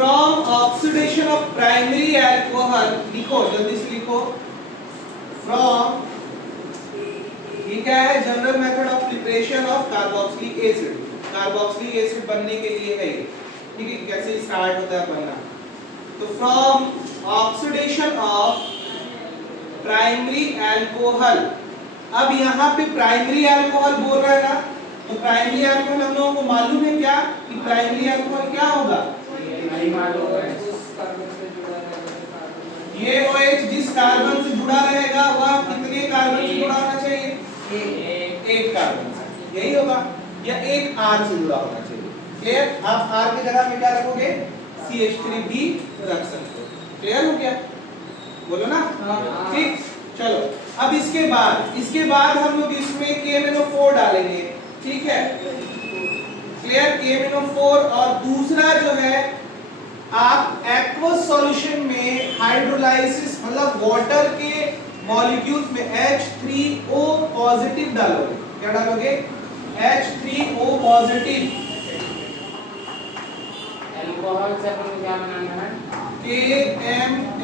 From oxidation of primary alcohol, लिखो जल्दी से लिखो, फ्रॉम, ये क्या है, general method of preparation of carboxylic acid, carboxylic acid बनने के लिए है ये, ठीक है, कैसे स्टार्ट होता है बनना। तो from oxidation of primary alcohol, अब यहाँ पे प्राइमरी अल्कोहल बोल रहा है ना, तो प्राइमरी अल्कोहल हम लोगों को मालूम है क्या कि प्राइमरी अल्कोहल क्या होगा, नहीं मालूम है। ये OH जिस कार्बन से जुड़ा रहेगा वह कितने कार्बन से जुड़ा होना चाहिए, एक कार्बन से, यही होगा, या एक R से जुड़ा होना चाहिए। क्लियर, आप R की जगह में क्या रखोगे, CH3 भी रख सकते हो। क्लियर हो गया, बोलो ना, ठीक। चलो अब इसके बाद हम लोग इसमें KMnO4 डालेंगे, ठीक है, क्लियर, KMnO4। और दूसरा जो है, आप एक्वस सॉल्यूशन में हाइड्रोलाइसिस मतलब वाटर के मॉलिक्यूल्स में H3O पॉजिटिव डालोगे, क्या डालोगे, H3O पॉजिटिव। अल्कोहल से अपन को क्या बनाना है, KMnO4,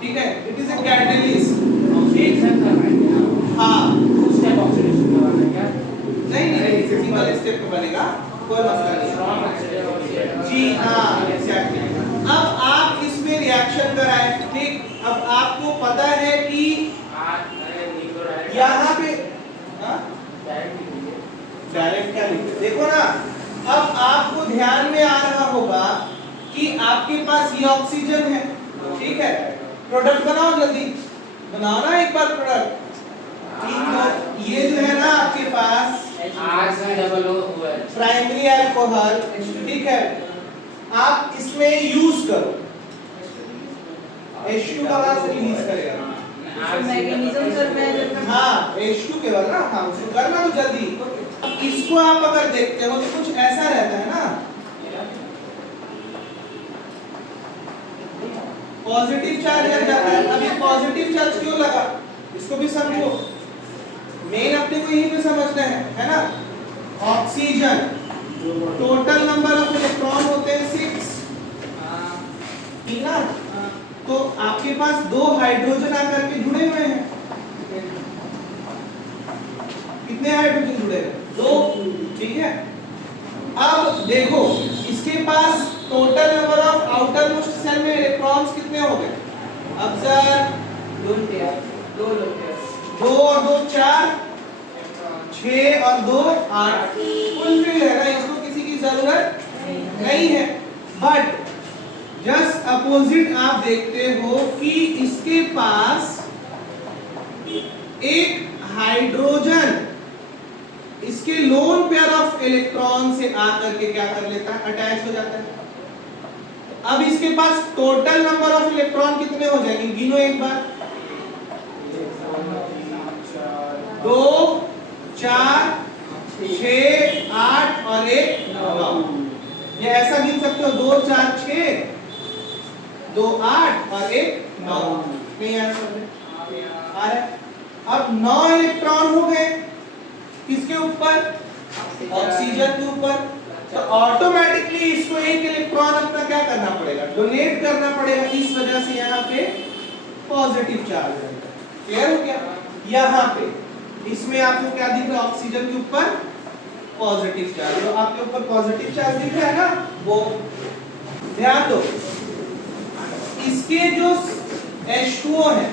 ठीक है, इट इज ए कैटलिस्ट, ठीक है, हाँ, उस टाइप ऑक्सीडेशन करवाना है क्या, नहीं सिंगल स्टेप पे बनेगा, कोई मसला नहीं, जी हाँ, एग्जैक्टली। अब आप इसमें रिएक्शन कराएं, ठीक, अब आपको पता है कि यहाँ पे डायरेक्ट क्या लिखे, देखो ना, अब आपको ध्यान में आ रहा होगा कि आपके पास ये ऑक्सीजन है, ठीक है, प्रोडक्ट बनाओ, जल्दी बनाओ ना एक बार प्रोडक्ट, ठीक है, ये जो है ना आपके पास प्राइमरी अल्कोहल, ठीक है, आप इसमें यूज करो, H2 का वहां से रिलीज करेगा, मैग्नीशियम सल्फेट, हाँ H2 केवल ना, हाँ उसको करना तो जल्दी। अब इसको आप अगर देखते हो तो कुछ ऐसा रहता है ना, पॉजिटिव चार्ज लग जाता है। अब ये पॉजिटिव चार्ज क्यों लगा, इसको भी समझो, मेन अपने को यही पे समझना है ना। Oxygen, total number of electron होते हैं 6, ठीक ना, तो आपके पास 2 हाइड्रोजन आकर के जुड़े हुए हैं, कितने हाइड्रोजन जुड़े हैं, 2, ठीक है। अब देखो इसके पास total number of outermost shell में इलेक्ट्रॉन्स कितने हो गए, अब सर 2 और 2 4, 6 और 2 8, फुलफिल है ना, इसको किसी की जरूरत नहीं है। बट जस्ट अपोजिट आप देखते हो कि इसके पास एक हाइड्रोजन इसके लोन पेयर ऑफ इलेक्ट्रॉन से आकर के क्या कर लेता है, अटैच हो जाता है। अब इसके पास टोटल नंबर ऑफ इलेक्ट्रॉन कितने हो जाएंगे, गिनो एक बार, 2 4 6 8 और 1 9, ये ऐसा गिन सकते हो, 2 4 6 2 8 और 1 9, नहीं आ रहा है। अब 9 इलेक्ट्रॉन हो गए किसके ऊपर, ऑक्सीजन के ऊपर, तो ऑटोमेटिकली इसको एक इलेक्ट्रॉन अपना क्या करना पड़ेगा, डोनेट करना पड़ेगा, इस वजह से यहाँ पे पॉजिटिव चार्ज है। क्लियर हो गया, यहाँ पे इसमें आपको क्या दिख रहा है, ऑक्सीजन के ऊपर पॉजिटिव चार्ज, तो आपके ऊपर पॉजिटिव चार्ज दिख रहा है ना, वो ध्यान दो। इसके जो H2O है,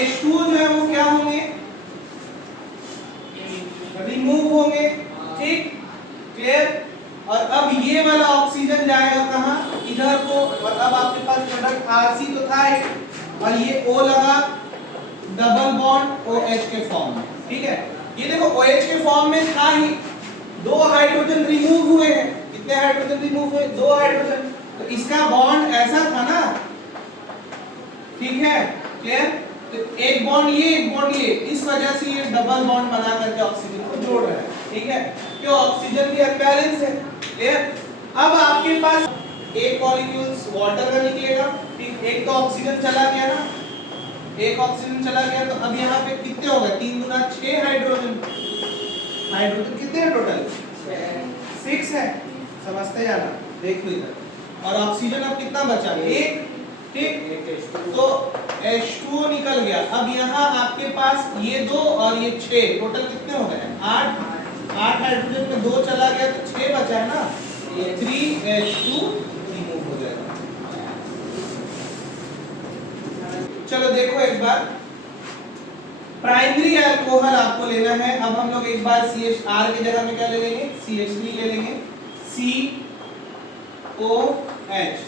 H2O जो है वो क्या होंगे, रिमूव होंगे, ठीक, क्लियर। और अब ये वाला ऑक्सीजन जाएगा कहाँ, इधर को, और अब आपके पास प्रोडक्ट RC तो था ही, और ये O लगा, डबल बॉन्ड OH के फॉर्म में, ठीक है। ये देखो OH के फॉर्म में था ही, 2 हाइड्रोजन रिमूव हुए हैं, कितने हाइड्रोजन रिमूव हुए, 2 हाइड्रोजन, तो इसका बॉन्ड ऐसा था ना, ठीक है, क्लियर। तो एक बॉन्ड ये, एक बॉन्ड ये, इस वजह से ये डबल बॉन्ड बना करके ऑक्सीजन को जोड़ रहा है, ठीक है, क्यों, ऑक्सीजन की अपीयरेंस है, क्लियर। अब आपके पास एक मॉलिक्यूल्स वाटर का निकलेगा, ठीक, एक तो ऑक्सीजन चला गया ना, एक ऑक्सीजन चला गया, तो अब यहाँ पे कितने हो गए, 3 गुना 6 हाइड्रोजन, हाइड्रोजन कितने हैं टोटल, 6 है, समझते जाना, देख लो इधर। और ऑक्सीजन अब कितना बचा? 1, ठीक। तो H2O निकल गया। अब यहाँ आपके पास ये 2 और ये 6, टोटल कितने हो गए? 8 हाइड्रोजन में 2 चला गया तो 6 बचा है ना, 3H2 रिमूव हो जाएगा। चलो देखो एक बार, प्राइमरी अल्कोहल आपको लेना है। अब हम लोग एक बार CHR की जगह में क्या ले लेंगे? CH3 ले लेंगे, COH।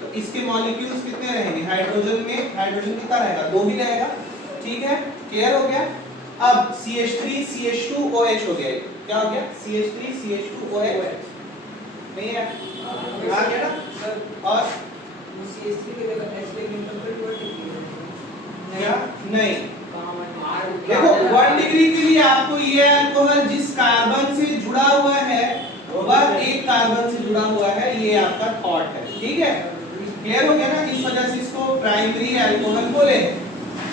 तो इसके मॉलिक्यूल्स कितने रहेंगे? हाइड्रोजन में हाइड्रोजन कितना रहेगा? 2 ही रहेगा, ठीक है, क्लियर हो गया। अब CH3 CH2OH हो गया, क्या हो गया? CH3 CH2OH नहीं है, आ गया ना। और CH3 के जगह H लेंगे तो फिर वो क्या? नहीं, देखो 1 डिग्री के लिए आपको ये अल्कोहल जिस कार्बन से जुड़ा हुआ है वह एक कार्बन से जुड़ा हुआ है, ये आपका थॉट है, ठीक है, क्लियर हो गया ना। इस वजह से इसको प्राइमरी अल्कोहल बोले,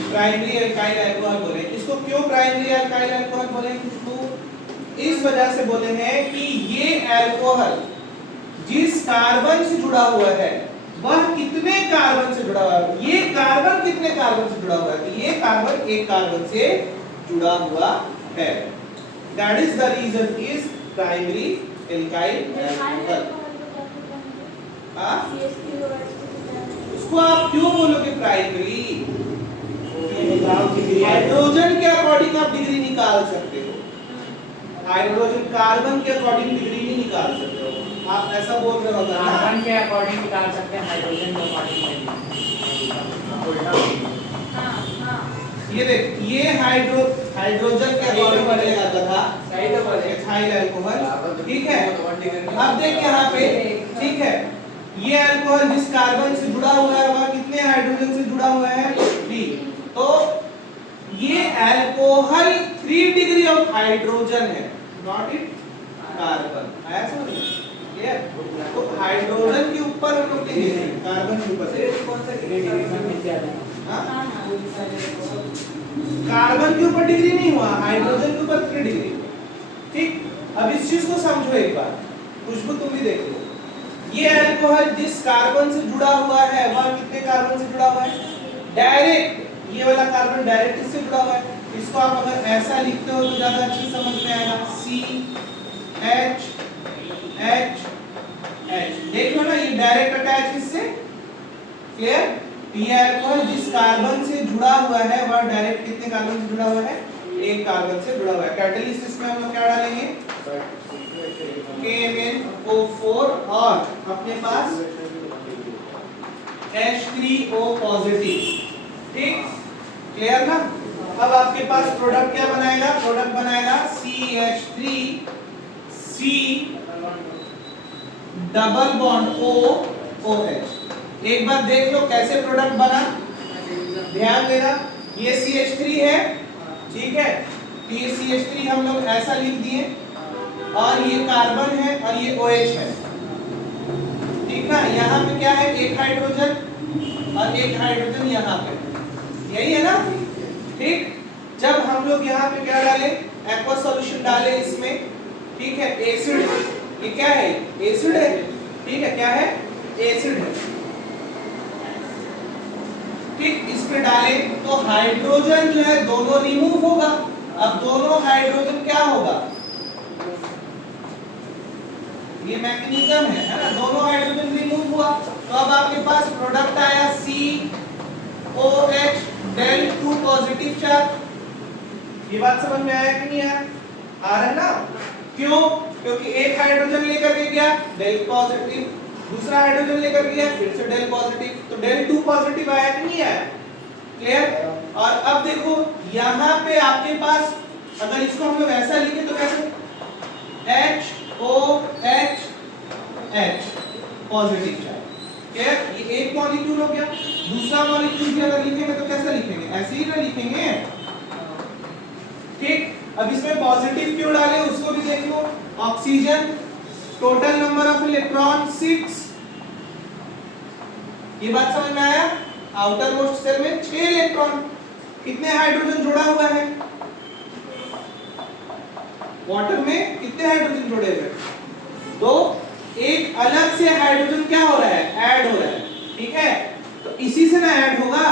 प्राइमरी अल्काइल अल्कोहल बोले। इसको क्यों प्राइमरी अल्काइल अल्कोहल बोले? इसको इस वजह से बोले हैं कि ये अल्कोहल जिस कार्बन से जुड़ा हुआ है वह कितने कार्बन से जुड़ा हुआ है, ये कार्बन कितने कार्बन से जुड़ा हुआ है, तो ये कार्बन एक कार्बन से जुड़ा हुआ है। That is the reason is primary alkyl alcohol. उसको आप क्यों बोलोगे प्राइमरी? हाइड्रोजन के अकॉर्डिंग आप डिग्री निकाल सकते हो, हाइड्रोजन कार्बन के अकॉर्डिंग डिग्री नहीं निकाल सकते हो। आप ऐसा बोल रहे हो कार्बन के अकॉर्डिंग निकाल सकते हैं, हाइड्रोजन के अकॉर्डिंग नहीं। ये देख, ये हाइड्रोजन के अकॉर्डिंग बनेगा था, सही तो बोले, एथाइल अल्कोहल, ठीक है। अब देख यहाँ पे, ठीक है, ये अल्कोहल जिस कार्बन से जुड़ा हुआ है वह कितने हाइड्रोजन से जुड़ा हुआ है? 3। तो ये अल्कोहल 3 डिग्री ऑफ हाइड्रोजन है, नॉट इट कार्बन। आया समझ? क्लियर? तो हाइड्रोजन के ऊपर हम लोग देंगे, कार्बन के ऊपर कौन सा हाँ? कार्बन के ऊपर डिग्री नहीं हुआ, हाइड्रोजन के ऊपर 3 डिग्री, ठीक। अब इस चीज को समझो एक बार, खुशबू तुम भी देख लो। ये अल्कोहल जिस कार्बन से जुड़ा हुआ है वह कितने कार्बन से जुड़ा हुआ है? डायरेक्ट, ये वाला कार्बन डायरेक्ट इससे जुड़ा हुआ है। इसको आप अगर ऐसा लिखते हो तो ज्यादा अच्छी समझ में आएगा, CH H H। देख लो ना, ये डायरेक्ट अटैच इससे, क्लियर। ये अल्कोहल जिस कार्बन से जुड़ा हुआ है वह डायरेक्ट कितने कार्बन से जुड़ा हुआ है? एक कार्बन से जुड़ा हुआ है। कैटलिस्ट इसमें हम लोग क्या डालेंगे? KMnO4 और अपने पास H3O पॉजिटिव, ठीक, क्लियर ना। अब आपके पास प्रोडक्ट क्या बनाएगा? प्रोडक्ट बनाएगा CH3C डबल बॉन्ड OH। एक बार देख लो कैसे प्रोडक्ट बना, ध्यान देना। ये CH3 है, ठीक है, तो ये CH3 हम लोग ऐसा लिख दिए और ये कार्बन है और ये OH है, ठीक ना। यहाँ पे क्या है? एक हाइड्रोजन और एक हाइड्रोजन यहाँ पे, यही है ना, ठीक। जब हम लोग यहाँ पे क्या डाले? एक्वा सॉल्यूशन डाले इसमें, ठीक है, एसिड। ये क्या है? एसिड है, ठीक है, क्या है? एसिड है, ठीक। इस पे डाले तो हाइड्रोजन जो है दोनों रिमूव होगा। अब दोनों हाइड्रोजन क्या होगा? ये मैकेनिज्म है ना, दोनों हाइड्रोजन रिमूव हुआ तो अब आपके पास प्रोडक्ट आया COH del 2 पॉजिटिव चार्ज। ये बात समझ में आया कि नहीं आया? आ रहा है ना। क्यों? क्योंकि एक हाइड्रोजन लेकर के गया del पॉजिटिव, दूसरा हाइड्रोजन लेकर गया फिर से del पॉजिटिव, तो del 2 पॉजिटिव आया कि नहीं आया? क्लियर। और अब देखो यहाँ पे आपके पास अगर इसको हम लोग ऐसा लिखें तो कैसे? HOH positive charge, clear. ये एक मॉलिक्यूल हो गया। दूसरा मॉलिक्यूल भी अगर लिखेंगे तो कैसे लिखेंगे? ऐसे ही ना लिखेंगे, ठीक। अब इसमें पॉजिटिव क्यों डाले उसको भी देख लो। Oxygen, total number of electron 6। ये बात समझ में आया? आउटर मोस्ट सेल में 6 इलेक्ट्रॉन, कितने हाइड्रोजन जुड़ा हुआ है? वाटर में कितने हाइड्रोजन जुड़े हुए? तो एक अलग से हाइड्रोजन क्या हो रहा है, ऐड हो रहा है, ठीक है। तो इसी से ना ऐड होगा,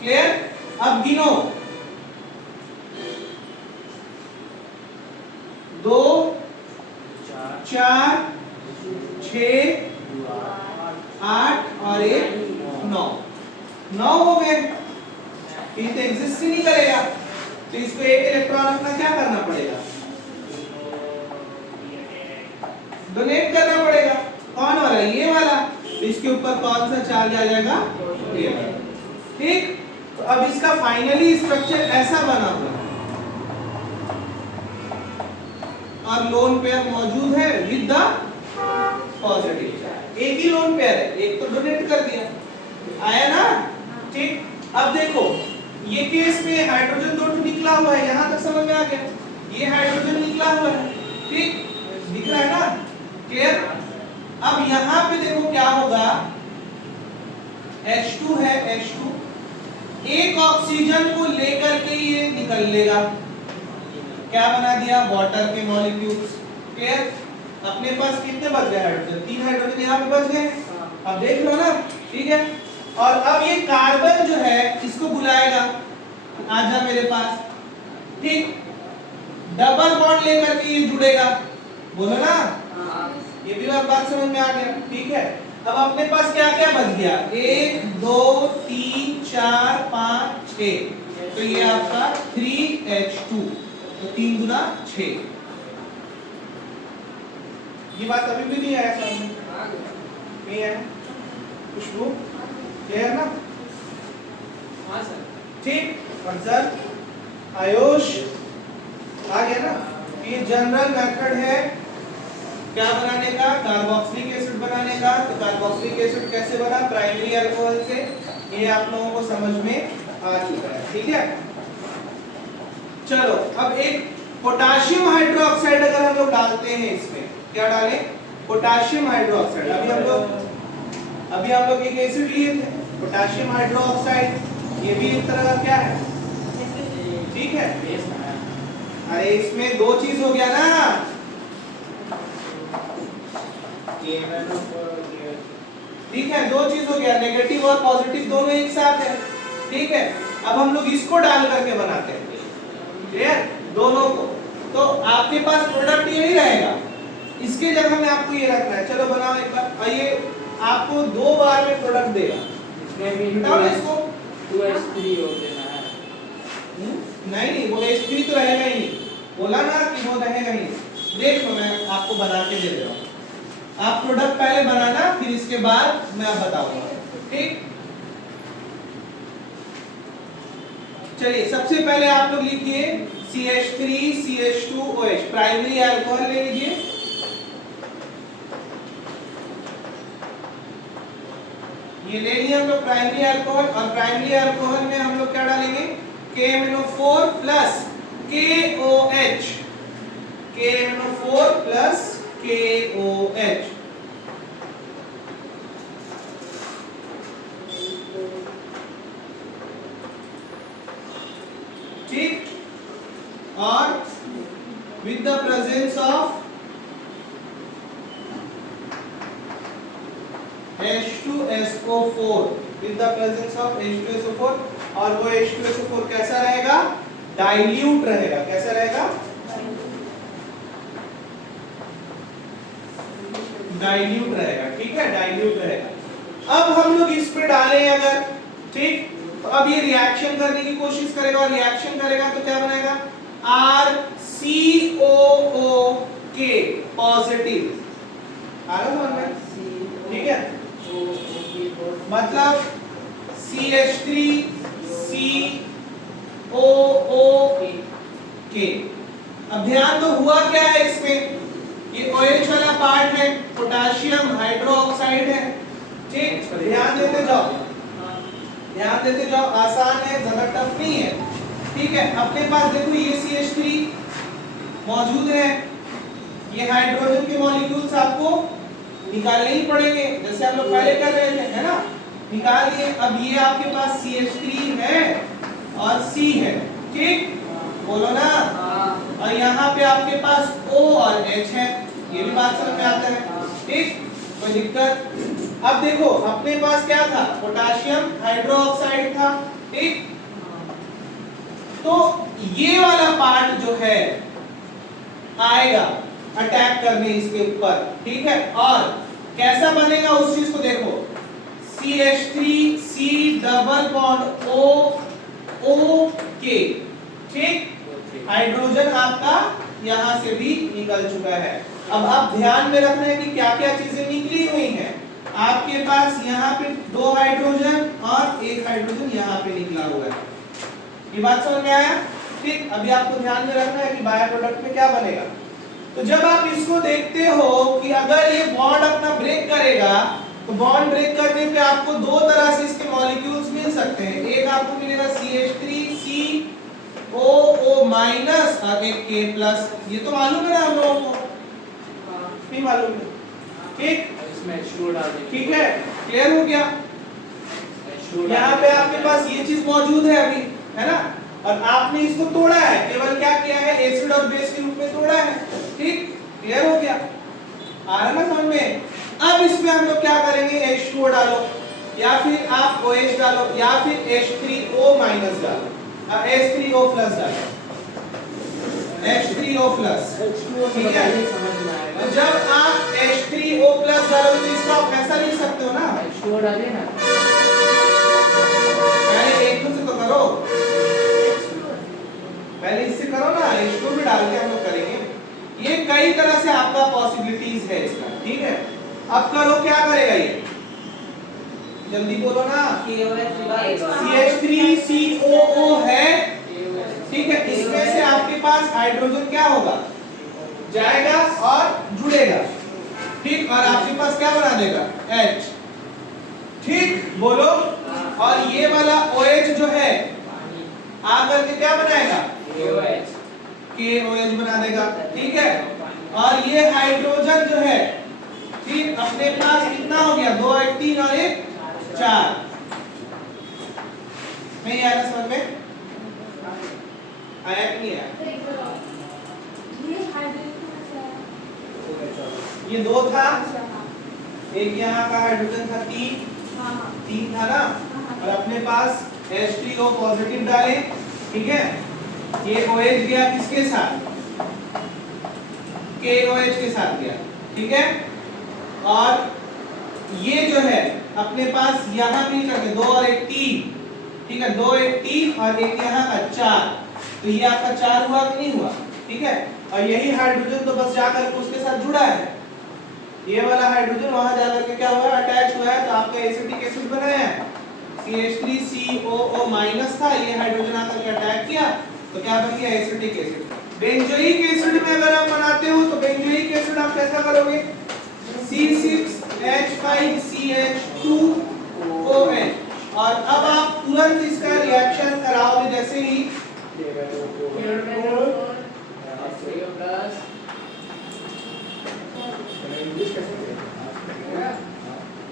क्लियर। अब गिनो, 2 4 6 8 और 1 9, 9 हो गए। ये तो एग्जिस्ट ही नहीं करेगा, तो इसको एक इलेक्ट्रॉन अपना क्या करना पड़ेगा, डोनेट करना पड़ेगा। कौन वाला, ये वाला। तो इसके ऊपर कौन सा चार्ज आ जाएगा, ये वाला, ठीक। तो अब इसका फाइनली स्ट्रक्चर ऐसा बना हुआ है और लोन पेयर मौजूद है विद द पॉजिटिव। एक ही लोन पेयर है, एक तो डोनेट कर दिया, आया ना, ठीक। अब देखो ये केस में हाइड्रोजन 2 निकला हुआ है, यहां तक समझ में आ गया। ये हाइड्रोजन निकला हुआ है, ठीक, दिख रहा है ना, क्लियर। अब यहां पे देखो क्या होगा, H2 है, H2 एक ऑक्सीजन को लेकर के ये निकल लेगा, क्या बना दिया, वाटर के मॉलिक्यूल्स, क्लियर। अपने पास कितने बच गए हाइड्रोजन, 3 हाइड्रोजन यहाँ पे बच गए। अब देख लो ना, ठीक है। और अब ये कार्बन जो है इसको बुलाएगा, आजा मेरे पास, ठीक। डबल बॉन्ड लेकर के ये जुड़ेगा, बोलो ना, ये भी बात समझ में आ गया, ठीक है। अब अपने पास क्या क्या बच गया, 1 2 3 4 5 6, तो ये आपका 3H2, तो 3 गुना 6। ये बात अभी भी नहीं आया समझ में, नहीं है खुशबू, क्लियर ना, हाँ सर, ठीक। सर आयुष आ गया ना। ये जनरल मेथड है क्या बनाने का, कार्बोक्सिलिक एसिड बनाने का। तो कार्बोक्सिलिक एसिड कैसे बना, प्राइमरी अल्कोहल से, ये आप लोगों को समझ में आ चुका है, ठीक है। चलो अब एक पोटाशियम हाइड्रोक्साइड अगर हम लोग डालते हैं इसमें, क्या डालें, पोटाशियम हाइड्रोक्साइड। अभी हम लोग एक एसिड लिए थे पोटाशियम हाइड्रोक्साइड, ये भी एक तरह का क्या है, ठीक है। अरे इसमें दो चीज हो गया ना, ठीक है, दो चीज हो गया, नेगेटिव और पॉजिटिव दोनों एक साथ है, ठीक है। अब हम लोग इसको डाल करके बनाते हैं, क्लियर, दोनों को। तो आपके पास प्रोडक्ट ये नहीं रहेगा, इसके जगह में आपको ये रखना है। चलो बनाओ एक बार, और ये आपको 2 बार में प्रोडक्ट देगा, बताओ इसको 2H3 हो देना है। नहीं वो H3 तो रहेगा ही नहीं, बोला ना कि वो रहेगा ही। देख लो मैं आपको बना के दे दे रहा हूँ, आप प्रोडक्ट पहले बनाना, फिर इसके बाद मैं आप बताऊंगा, ठीक। चलिए सबसे पहले आप लोग लिखिए CH3 CH2OH, प्राइमरी अल्कोहल ले लीजिए। ये ले लिया हम लोग प्राइमरी अल्कोहल, और प्राइमरी अल्कोहल में हम लोग क्या डालेंगे, KMnO4 plus KOH, KMnO4 plus KOH, ठीक। और with the presence of H2SO4, with the presence of H2SO4, और वो H2SO4 कैसा रहेगा, डाइल्यूट रहेगा, कैसा रहेगा, डाइल्यूट रहेगा, ठीक है, डाइल्यूट रहेगा। अब हम लोग इस पे डालें अगर, ठीक, तो अब ये रिएक्शन करने की कोशिश करेगा, और रिएक्शन करेगा तो क्या बनाएगा, RCOOK पॉजिटिव, आ रहा समझ में, ठीक है। मतलब CH3 COOK। अब ध्यान दो हुआ क्या है इसमें, ये OH वाला पार्ट है, पोटाशियम हाइड्रोक्साइड है, ठीक। ध्यान देते जाओ, ध्यान देते जाओ, आसान है, ज्यादा टफ नहीं है, ठीक है। अपने पास देखो ये CH3 मौजूद है, ये हाइड्रोजन के मॉलिक्यूल्स आपको निकालने ही पड़ेंगे, जैसे हम लोग पहले कर रहे थे, है ना, निकाल दिए। अब ये आपके पास CH3 है और C है, ठीक, बोलो ना। और यहाँ पे आपके पास O और H है, ठीक, कोई दिक्कत? अब देखो अपने पास क्या था, पोटाशियम हाइड्रोक्साइड था, ठीक। तो ये वाला पार्ट जो है आएगा अटैक करने इसके ऊपर, ठीक है। और कैसा बनेगा उस चीज को देखो, CH3C डबल बॉन्ड OK, ठीक। हाइड्रोजन आपका यहां से भी निकल चुका है। अब आप ध्यान में रखना है कि क्या क्या चीजें निकली हुई हैं। आपके पास यहाँ पे 2 हाइड्रोजन और 1 हाइड्रोजन यहाँ पे निकला हुआ है। ये बात समझ में आया? ठीक। अभी आपको ध्यान में रखना है कि बाय प्रोडक्ट में क्या बनेगा। तो जब आप इसको देखते हो कि अगर ये बॉन्ड अपना ब्रेक करेगा, तो बॉन्ड ब्रेक करने पे आपको 2 तरह से इसके मॉलिक्यूल्स मिल सकते हैं। एक आपको मिलेगा CH3COO माइनस और एक K+। ये तो मालूम है ना हम लोगों को? नहीं मालूम है, ठीक। इसमें H2O डाल देंगे। ठीक है, क्लियर हो गया? यहाँ पे आपके पास ये चीज मौजूद है अभी, है ना। और आपने इसको तोड़ा है, केवल क्या किया है, एसिड और बेस के रूप में तोड़ा है, ठीक। क्लियर हो गया? आ रहा ना समझ में? अब इसमें हम लोग क्या करेंगे, H2O डालो या फिर आप OH डालो या फिर H3O माइनस डालो, H3O प्लस डालो, H3O प्लस, ठीक है। तो जब आप H3O प्लस डालोगे तो इसका आप ऐसा लिख सकते हो ना, H2O डालिए ना। पहले एक से तो करो, पहले इससे करो ना, H2O भी डाल के हम लोग करेंगे। ये कई तरह से आपका पॉसिबिलिटीज है इसका, ठीक है। अब करो, क्या करेगा ये, जल्दी बोलो ना। CH3COO है, ठीक है। इसमें से आपके पास हाइड्रोजन क्या होगा, जाएगा और जुड़ेगा, ठीक। और आपके पास क्या बना देगा, H, ठीक। बोलो। और ये वाला OH जो है आकर के क्या बनाएगा, KOH बना देगा, ठीक है। और ये हाइड्रोजन जो है, ठीक, अपने पास कितना हो गया, 2 1 3 और 1 4। नहीं आया समझ में? आया कि नहीं आया? ये 2 था, एक यहाँ का हाइड्रोजन था 3 था ना। और अपने पास H3O पॉजिटिव डाले, ठीक है। ये OH गया किसके साथ, KOH के साथ गया, ठीक है। और ये जो है अपने पास यहाँ भी करके 2 और 1 3, ठीक है। 2 1 3 और एक यहाँ का 4, तो ये आपका 4 हुआ कि नहीं हुआ, ठीक है। और यही हाइड्रोजन तो बस जाकर के उसके साथ जुड़ा है, ये वाला हाइड्रोजन वहां जाकर के क्या हुआ, अटैच हुआ है, तो आपका एसिटिक एसिड बनाया है। CH3COO माइनस था, ये हाइड्रोजन आकर के अटैक किया, तो क्या बन गया, एसिटिक एसिड। बेंजोइक एसिड में अगर आप बनाते हो तो बेंजोइक एसिड आप कैसा करोगे, C6H5CH2OH। और अब आप तुरंत इसका रिएक्शन कराओगे, जैसे ही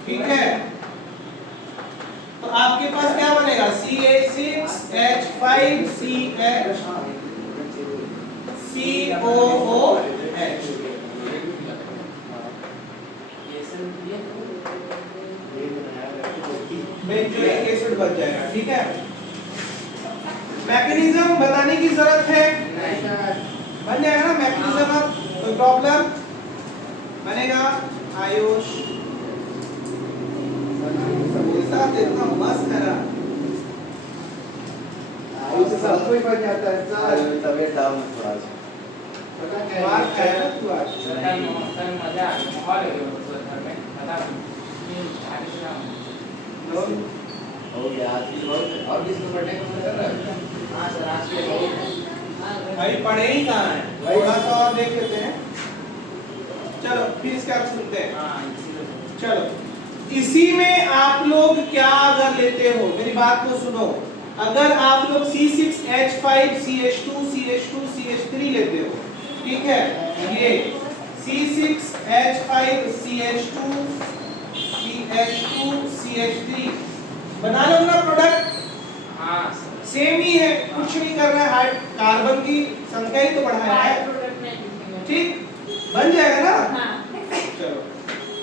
ठीक है, तो आपके पास क्या बनेगा, CH6H5COOH, बेंजोइक एसिड बन जाएगा, ठीक है। मैकेनिज्म बताने की जरूरत है, बन जाएगा ना मैकेनिज्म। अब कोई प्रॉब्लम बनेगा, आयुष इतना मस्त है ना, आयुष से सबको ही बन जाता है। तबीयत डाउन है थोड़ा सा। मार खाया ना तू आज। मजा माहौल है घर में, बता हो गया आज की बहुत। और किसको पढ़ने को मन कर रहा है? हाँ सर, आज के बहुत भाई पढ़े ही कहाँ है, थोड़ा सा और देख लेते हैं। चलो फिर इसका आप सुनते हैं। हाँ चलो इसी में आप लोग क्या अगर लेते हो, मेरी बात को सुनो। अगर आप लोग C6H5CH2CH2CH3 लेते हो, ठीक है, ये C6H5CH2CH2CH3 बना लो ना प्रोडक्ट, हाँ सेम ही है, कुछ नहीं कर रहा है, कार्बन की संख्या ही तो बढ़ाया है, ठीक, बन जाएगा ना। चलो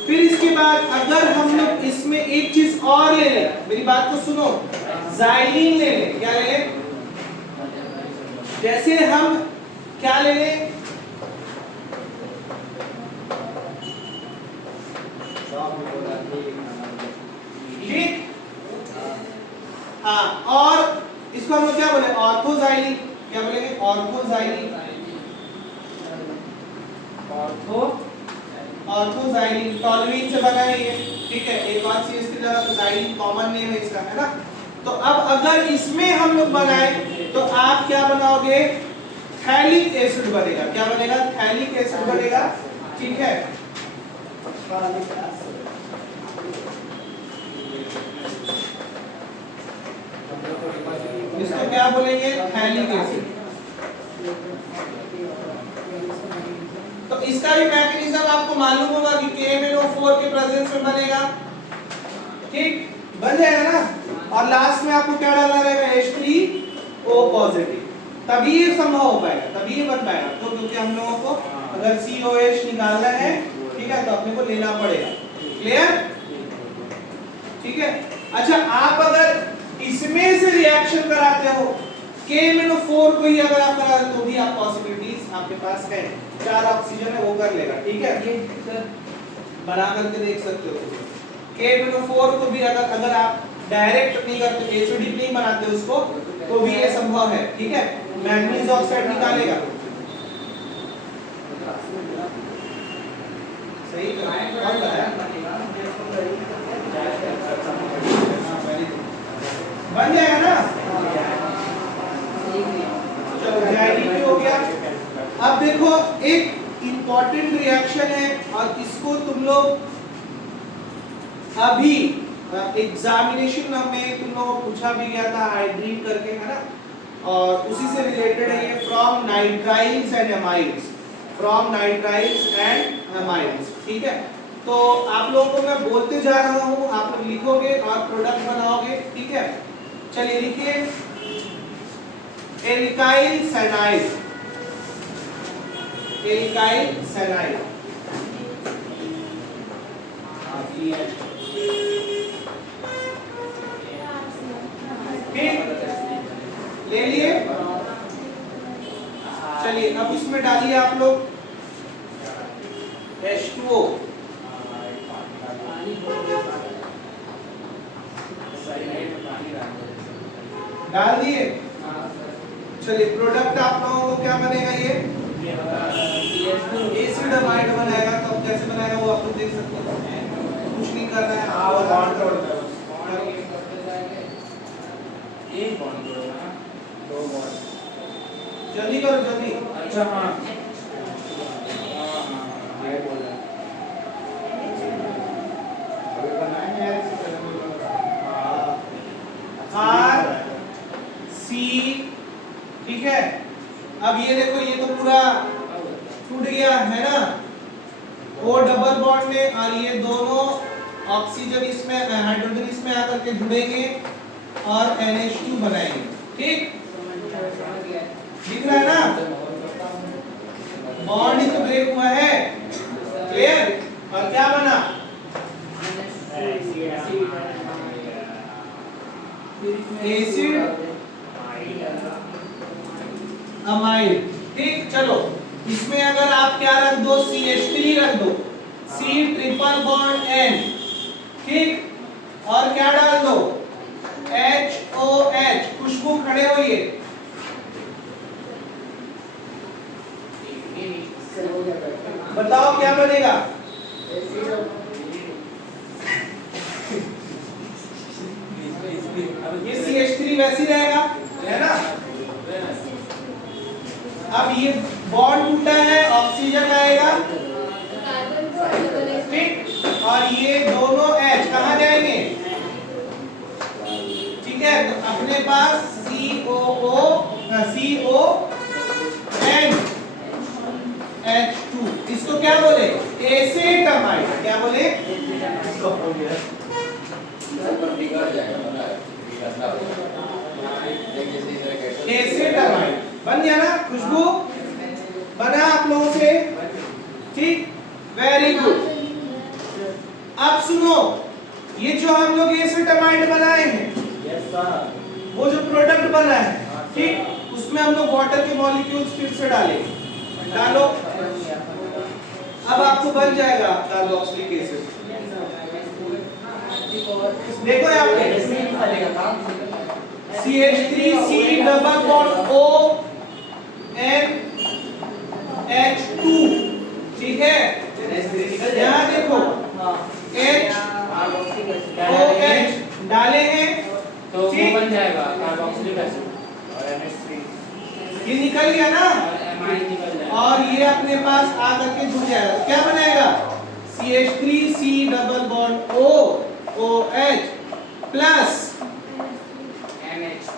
फिर इसके बाद अगर हम लोग इसमें एक चीज और ले लें, मेरी बात को सुनो, जाइलिन ले लें। क्या ले लें? जैसे हम क्या ले लें? ठीक, हाँ, और इसको हम लोग क्या बोले? ऑर्थोजाइलिन। क्या बोलेंगे? ऑर्थोजाइलिन। ऑर्थोजाइलिन टॉलुइन से बना है ये, ठीक है। एक और चीज की जगह जाइलिन कॉमन नेम है इसका, है ना। तो अब अगर इसमें हम लोग बनाए तो आप क्या बनाओगे? थैलिक एसिड बनेगा। क्या बनेगा? थैलिक एसिड बनेगा, ठीक है। इसको क्या बोलेंगे? Phthalic acid. तो इसका भी मैकेनिज्म आपको मालूम होगा कि KMnO4 के प्रेजेंस में बनेगा, ठीक, बन जाएगा ना। और लास्ट में आपको क्या डालना रहेगा? H3O पॉजिटिव, तभी ये संभव हो पाएगा, तभी ये बन पाएगा। तो क्योंकि हम लोगों को अगर COH निकालना है, ठीक है, तो अपने को लेना पड़ेगा। क्लियर? ठीक है। अच्छा, आप अगर इसमें से रिएक्शन कराते हो, KMnO4 को ही अगर आप करा तो भी आप पॉसिबिलिटीज आपके पास है। 4 ऑक्सीजन है, वो कर लेगा, ठीक है। ये सर बना करके देख सकते हो। KMnO4 को भी अगर आप डायरेक्ट नहीं करते, एसिडिक नहीं बनाते उसको, तो भी ये संभव है, ठीक है। मैंगनीज ऑक्साइड निकालेगा, सही कौन बताया? बन जाएगा ना। चलो जाइलिन भी हो गया। अब देखो एक इंपॉर्टेंट रिएक्शन है और इसको तुम लोग अभी एग्जामिनेशन में तुम लोगों को पूछा भी गया था, हाइड्रीन करके, है ना। और उसी से रिलेटेड है ये, from nitriles and amides. From nitriles and amides, ठीक है। तो आप लोगों को मैं बोलते जा रहा हूँ, आप लोग लिखोगे और प्रोडक्ट बनाओगे, ठीक है। चलिए लिखिए, एल्काइल सैनाइड। एल्काइल सैनाइड, ठीक, ले लिए। चलिए अब इसमें डालिए आप लोग H2O। डाल दिए। चलिए प्रोडक्ट आप लोगों को क्या बनेगा? ये एसिड अमाइड बनाएगा। तो अब कैसे बनाएगा वो आप लोग देख सकते हो, कुछ नहीं करना है, आप बॉन्ड तोड़ना है। एक बॉन्ड जोड़ना, 2 बॉन्ड। जल्दी करो जल्दी। अच्छा हाँ, ये बोल रहा है। अभी बनाएंगे यार, इससे पहले कोई R C, ठीक है। अब ये देखो, ये तो पूरा टूट गया है ना, O डबल बॉन्ड में, और ये दोनों ऑक्सीजन इसमें, हाइड्रोजन इसमें आकर के जुड़ेंगे और NH2 बनाएंगे, ठीक। दिख रहा है ना, बॉन्ड ही तो ब्रेक हुआ है, क्लियर। और क्या बना? एसिड अमाइड, ठीक। चलो इसमें अगर आप क्या रख दो? CH3 रख दो, C ट्रिपल बॉन्ड N, ठीक। और क्या डाल दो? HOH, खुशबू खड़े होइए। बताओ क्या बनेगा? ये CH3 वैसे ही रहेगा, है ना। अब ये बॉन्ड टूटा है, ऑक्सीजन आएगा, ठीक। और ये दोनों H कहाँ जाएंगे? ठीक है, तो अपने पास CON H2, इसको क्या बोले? एसेटामाइड। क्या बोले? एसेटामाइड बन गया ना। खुशबू बना आप लोगों से, ठीक, वेरी गुड। सुनो, ये जो हम लोग एसिटामाइड बनाए हैं, यस सर। वो जो प्रोडक्ट बना है, ठीक, उसमें हम लोग वाटर के मॉलिक्यूल्स फिर से डालेंगे। डालो, अब आपको बन जाएगा कार्बोक्सिलिक एसिड। देखो यहाँ पे CH3C double bond O N H2, ठीक है। यहाँ देखो H O H डाले हैं, तो वो ठीक। बन जाएगा कार्बोक्सिलिक एसिड और NH3 ये निकल गया ना, और एमाइन निकल जाएगा और ये अपने पास आ करके जुड़ जाएगा। क्या बनाएगा? CH3C double bond O OH plus NH3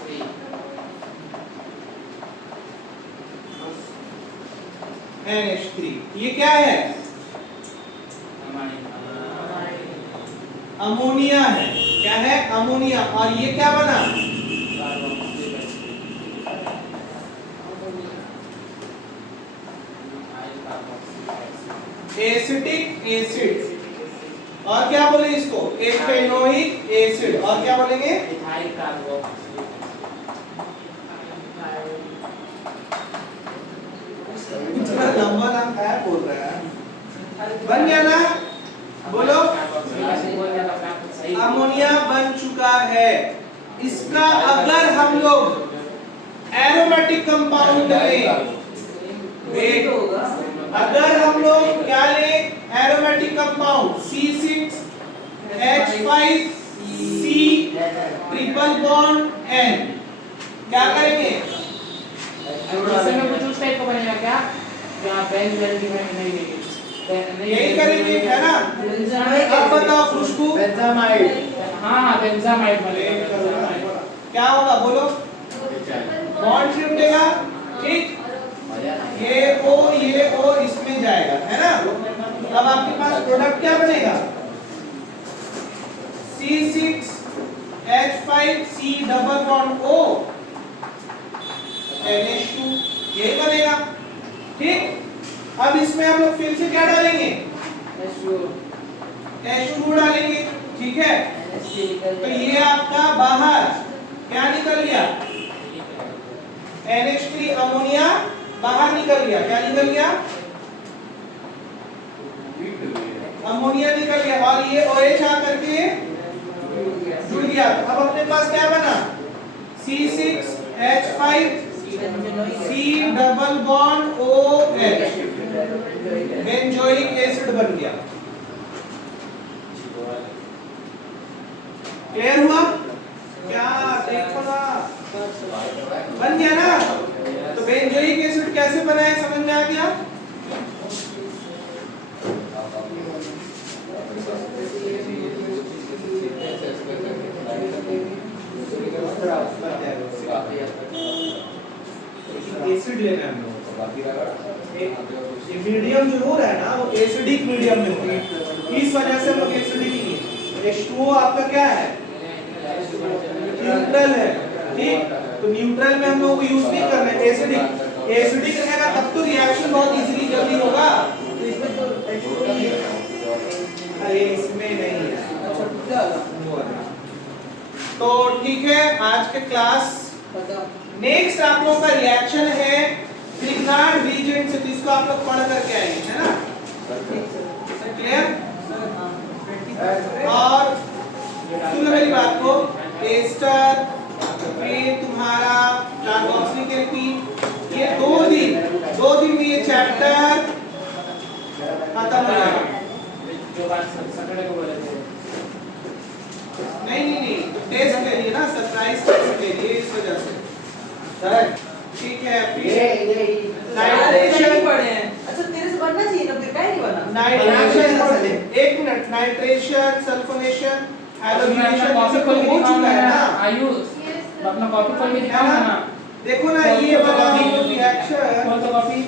NH3। ये क्या है? एमाइन अमोनिया है। क्या है? अमोनिया। और ये क्या बना? Carboxylic acid acetic acid. और क्या बोले इसको? Ethanoic acid. और क्या बोलेंगे? इथाइल कार्बोक्सिलिक इतना लंबा नाम क्या बोल रहा है? बन गया ना? बोलो। कार्बोक्सिलिक एसिड बोल दिया तो अपने आप सही अमोनिया बन चुका है। इसका अगर हम लोग एरोमेटिक कंपाउंड लें, वेट, अगर हम लोग क्या लें? Aromatic compound C6H5C triple bond N, क्या करेंगे? इसमें कुछ उस टाइप का बनेगा क्या जहाँ बेंज वेल्डिंग में नहीं यही करेंगे, है ना? अब बताओ खुशबू, बेंजामाइड। हाँ बेंजामाइड बनेगा बेंजामाइड। क्या होगा? बोलो। बॉन्ड छूटेगा, ठीक। ये O इसमें जाएगा, है ना? अब आपके पास प्रोडक्ट क्या बनेगा? C6H5C double bond O NH2, यही बनेगा, ठीक। अब इसमें हम लोग फिर से क्या डालेंगे? H2 डालेंगे, ठीक है। तो ये आपका बाहर क्या निकल गया? NH3 अमोनिया बाहर निकल गया। क्या निकल गया? अमोनिया निकल गया। और ये OH आकर के जुड़ गया। अब अपने पास क्या बना? C6H5C double bond OH, benzoic acid बन गया। क्लियर हुआ? क्या देखो ना, बन गया ना? तो बेंजोइक एसिड कैसे बना है समझ में आ गया? एसिड लेना है हम लोगों को। ये मीडियम जो हो रहा है ना, वो एसिडिक मीडियम में हो रहा है, इस वजह से हम लोग एसिडिक लिए। H2O आपका क्या है? न्यूट्रल है, ठीक। तो न्यूट्रल में हम लोग यूज नहीं कर रहे, एसिडिक। एसिडिक रहेगा तब तो रिएक्शन बहुत इजीली जल्दी होगा। तो इसमें तो H2O ही है। अरे इसमें नहीं है। तो ठीक है, आज के क्लास नेक्स्ट आप लोगों का रिएक्शन है ग्रिग्नार्ड रीजेंट से, इसको आप लोग पढ़ करके आएंगे, है ना? क्लियर? और सुन मेरी बात को, एस्टर फिर तुम्हारा कार्बोक्सिलिक एल्कीन, ये 2 दिन में ये चैप्टर खत्म हो जाएगा। जो बात सैटरडे को बोले थे नहीं, टेस्ट के लिए ना, सरप्राइज टेस्ट के लिए, इस वजह से सर, ठीक है। फिर नाइट्रेशन पढ़े हैं। अच्छा तेरे से बनना चाहिए ना, फिर काहे नहीं बना? नाइट्रेशन, एक minute, nitration, sulphonation, halogenation copy खोल के हो चुका है ना? आयुष अपना कॉपी खोल के दिखाओ ना। देखो ना, ये वाला रिएक्शन कौन सा कॉपी?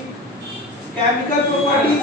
Chemical properties